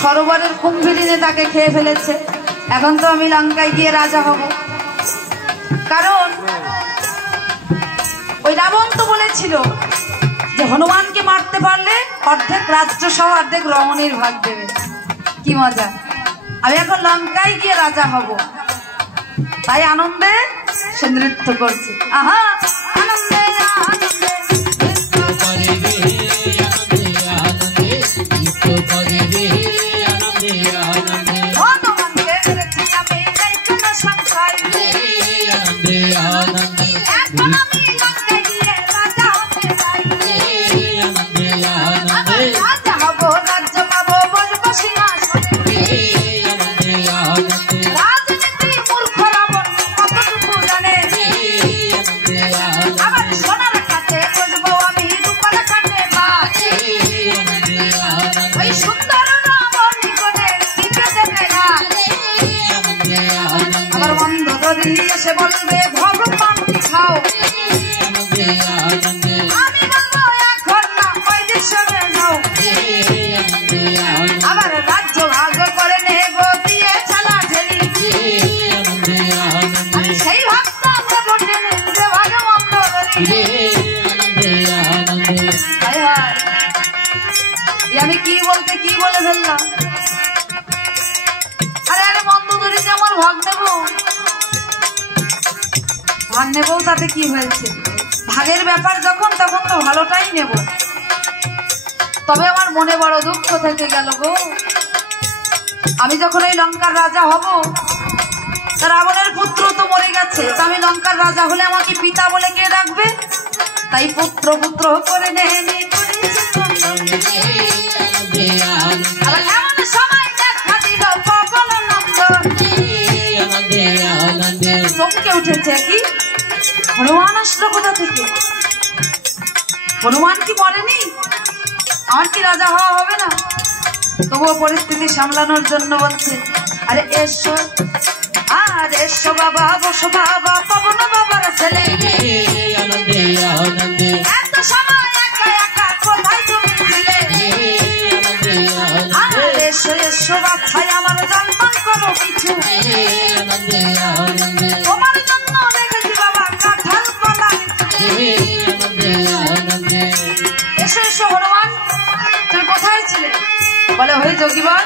সরোবরের কুম্ভীরিণী তাকে খেয়ে ফেলেছে। এখন তো আমি লঙ্কায় গিয়ে রাজা হব। কারণ ওই রাবণ তো বলেছিল যে হনুমানকে মারতে পারলে অর্ধেক রাজ্য সহ অর্ধেক রমণীর ভাগ দেবে। কি মজা! আমি এখন লঙ্কায় গিয়ে রাজা হব, তাই আনন্দে সে নৃত্য করছে। আহা আনন্দে আনন্দে এসে বলবে ভগবান খাও, আমি বলবো এখন না ওই দিশে যাও। আবার রাজ্য ভাগ করে নেব দিয়ে চালা ঢেলি, আমি সেই ভাগটা নেব টেনে যে ভাগে মন্দ আমি কি বলতে কি বলে ফেললাম। আরে আরে মন্দ ধরি যে আমার ভাগ নেবো, ভাগ নেবো তাতে কি হয়েছে? ভাগের ব্যাপার যখন তখন তো ভালোটাই নেব। তবে আমার মনে বড় দুঃখ থেকে গেল গো। আমি যখন এই লঙ্কার রাজা হব, রাবণের পুত্র তো মরে গেছে, তা আমি লঙ্কার রাজা হলে আমাকে পিতা বলে কে ডাকবে? তাই পুত্র পুত্র করে নেনি এমন সময় দেখা দিল পবন নন্দন। চমকে উঠেছে কি হনুমান আসলো কোথা থেকে? হনুমান কি মরেনি? আমার কি রাজা হওয়া হবে না? তবুও পরিস্থিতি সামলানোর জন্য বলছে, আরে এসো আর এসো বাবা, বসো বাবা, পবন বাবার ছেলে। এত সময় একা একা কোথায় তুমি ছিলে? আর এসো এসো বাচ্চাই আমার জন্মন করো কিছু, তোমার জন্য রেখেছি বাবা কাঁঠাল কলা। এসো এসো হনুমান, তুমি কোথায় ছিলে? বলে হয়ে যোগীবর